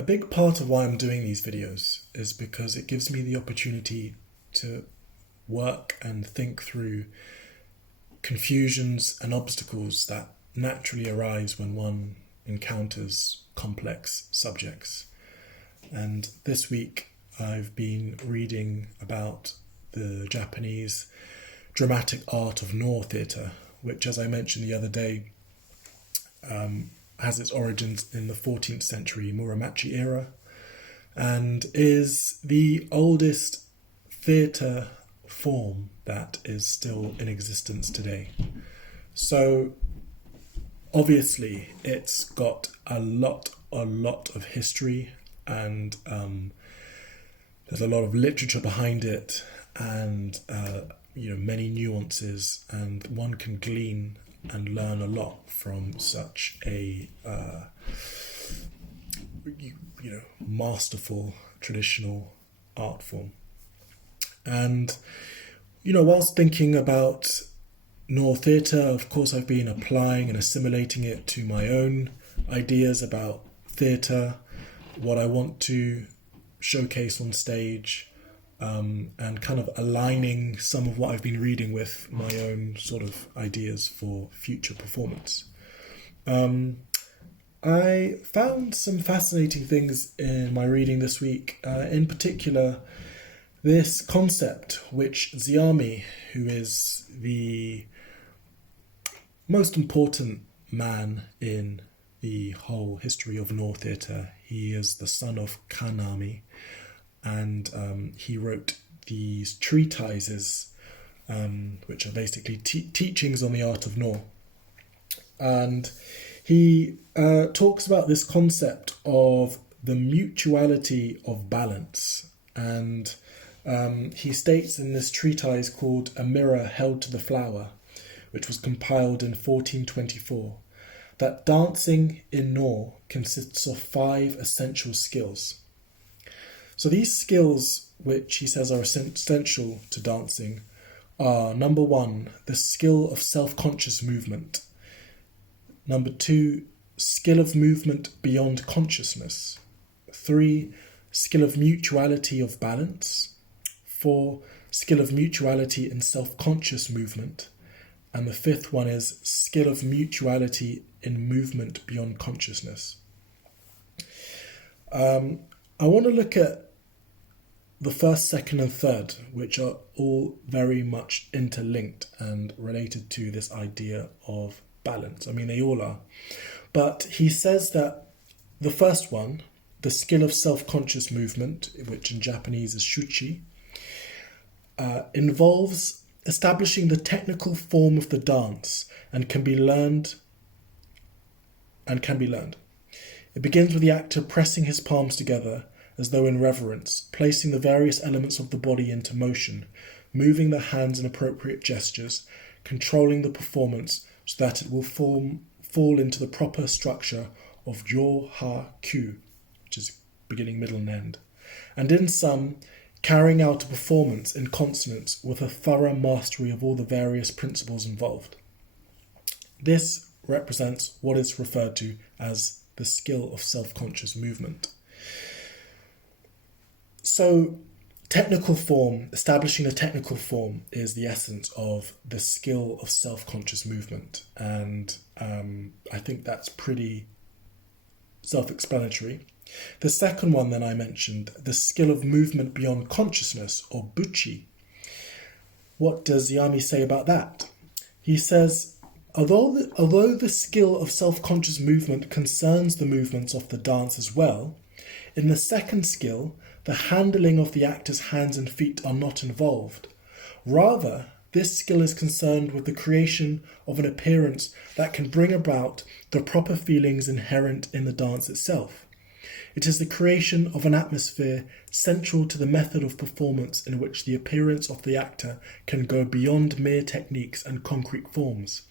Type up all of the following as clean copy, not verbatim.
A big part of why I'm doing these videos is because it gives me the opportunity to work and think through confusions and obstacles that naturally arise when one encounters complex subjects. And this week I've been reading about the Japanese dramatic art of Noh theatre, which, as I mentioned the other day, has its origins in the 14th century Muromachi era and is the oldest theatre form that is still in existence today. So obviously it's got a lot of history, and there's a lot of literature behind it, and many nuances, and one can glean and learn a lot from such a masterful traditional art form. And whilst thinking about Noh theatre, of course I've been applying and assimilating it to my own ideas about theatre, what I want to showcase on stage, and kind of aligning some of what I've been reading with my own sort of ideas for future performance. I found some fascinating things in my reading this week, in particular this concept which Zeami, who is the most important man in the whole history of Noh theatre, he is the son of Kanami, and he wrote these treatises, which are basically teachings on the art of Noh. And he talks about this concept of the mutuality of balance. And he states in this treatise called A Mirror Held to the Flower, which was compiled in 1424, that dancing in Noh consists of 5 essential skills. So these skills, which he says are essential to dancing, are: number 1, the skill of self-conscious movement; number 2, skill of movement beyond consciousness; 3, skill of mutuality of balance; 4, skill of mutuality in self-conscious movement; and the 5th one is skill of mutuality in movement beyond consciousness. I want to look at the first, second and third, which are all very much interlinked and related to this idea of balance. I mean, they all are. But he says that the first one, the skill of self-conscious movement, which in Japanese is shuchi, involves establishing the technical form of the dance and can be learned. It begins with the actor pressing his palms together as though in reverence, placing the various elements of the body into motion, moving the hands in appropriate gestures, controlling the performance so that it will fall into the proper structure of Jo Ha Kyu, which is beginning, middle and end, and in sum, carrying out a performance in consonance with a thorough mastery of all the various principles involved. This represents what is referred to as the skill of self-conscious movement. So, technical form, establishing a technical form is the essence of the skill of self-conscious movement. And I think that's pretty self-explanatory. The second one that I mentioned, the skill of movement beyond consciousness, or buchi. What does Yami say about that? He says, although the skill of self-conscious movement concerns the movements of the dance as well, in the second skill, the handling of the actor's hands and feet are not involved. Rather, this skill is concerned with the creation of an appearance that can bring about the proper feelings inherent in the dance itself. It is the creation of an atmosphere central to the method of performance in which the appearance of the actor can go beyond mere techniques and concrete forms.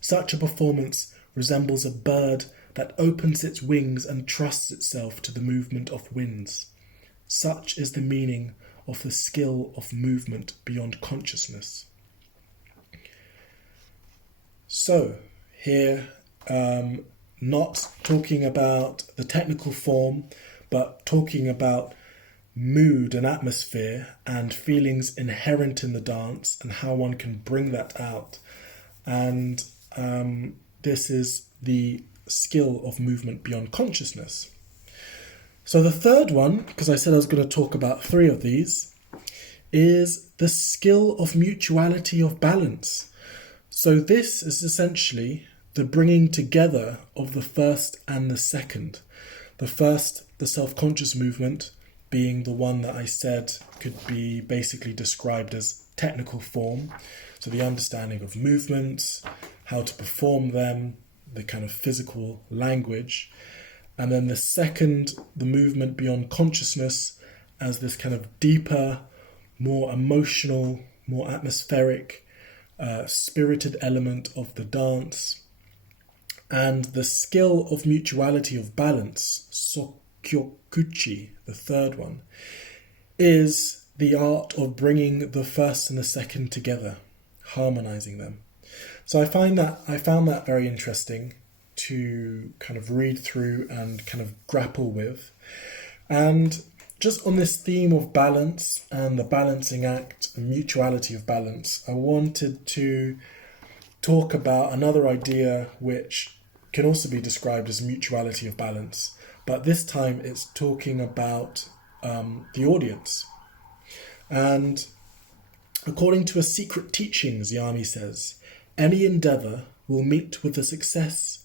Such a performance resembles a bird that opens its wings and trusts itself to the movement of winds. Such is the meaning of the skill of movement beyond consciousness. So, here, not talking about the technical form, but talking about mood and atmosphere and feelings inherent in the dance and how one can bring that out. And this is the skill of movement beyond consciousness. So the third one, because I said I was going to talk about 3 of these, is the skill of mutuality of balance. So this is essentially the bringing together of the first and the second. The first, the self-conscious movement, being the one that I said could be basically described as technical form. So the understanding of movements, how to perform them, the kind of physical language. And then the second, the movement beyond consciousness, as this kind of deeper, more emotional, more atmospheric, spirited element of the dance. And the skill of mutuality of balance, Sokyokuchi, the third one, is the art of bringing the first and the second together, harmonizing them. So I found that very interesting to kind of read through and kind of grapple with. And just on this theme of balance and the balancing act and mutuality of balance, I wanted to talk about another idea which can also be described as mutuality of balance, but this time it's talking about the audience. And according to a secret teaching, Xiami says, any endeavour will meet with success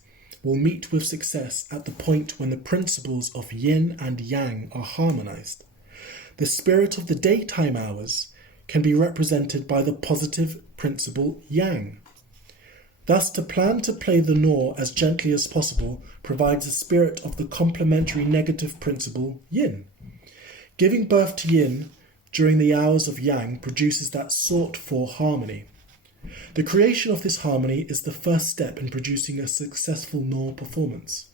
at the point when the principles of yin and yang are harmonized. The spirit of the daytime hours can be represented by the positive principle yang. Thus, to plan to play the no as gently as possible provides a spirit of the complementary negative principle yin. Giving birth to yin during the hours of yang produces that sought-for harmony. The creation of this harmony is the first step in producing a successful no performance.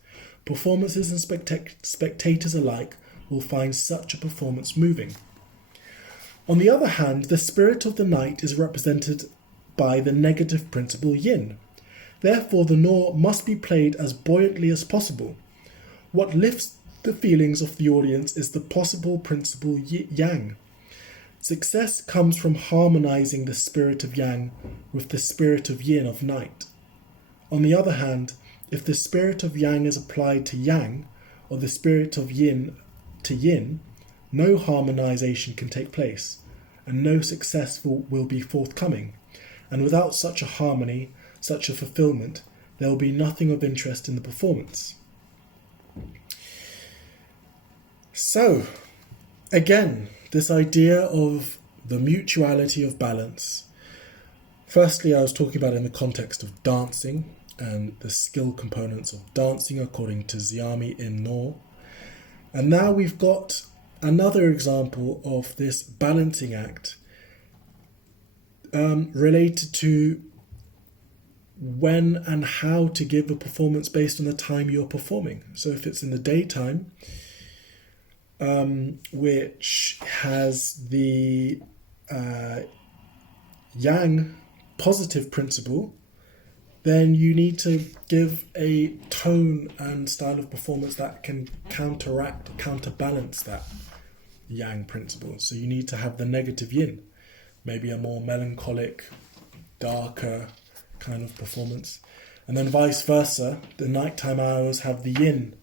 Performances and spectators alike will find such a performance moving. On the other hand, the spirit of the night is represented by the negative principle yin. Therefore, the no must be played as buoyantly as possible. What lifts the feelings of the audience is the possible principle yang. Success comes from harmonizing the spirit of yang with the spirit of yin of night. On the other hand, if the spirit of yang is applied to yang, or the spirit of yin to yin, no harmonization can take place, and no success will be forthcoming. And without such a harmony, such a fulfillment, there will be nothing of interest in the performance. So, again, this idea of the mutuality of balance. Firstly, I was talking about in the context of dancing and the skill components of dancing according to Xiami in No. And now we've got another example of this balancing act related to when and how to give a performance based on the time you're performing. So if it's in the daytime, which has the yang positive principle, then you need to give a tone and style of performance that can counterbalance that yang principle. So you need to have the negative yin, maybe a more melancholic, darker kind of performance. And then vice versa, the nighttime hours have the yin.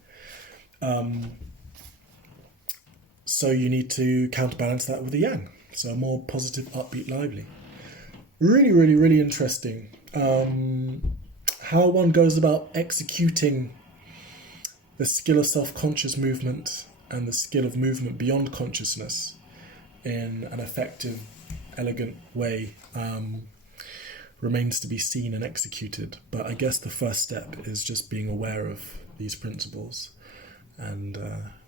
So you need to counterbalance that with the yang. So more positive, upbeat, lively. Really, really, really interesting. How one goes about executing the skill of self-conscious movement and the skill of movement beyond consciousness in an effective, elegant way remains to be seen and executed. But I guess the first step is just being aware of these principles, and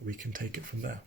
we can take it from there.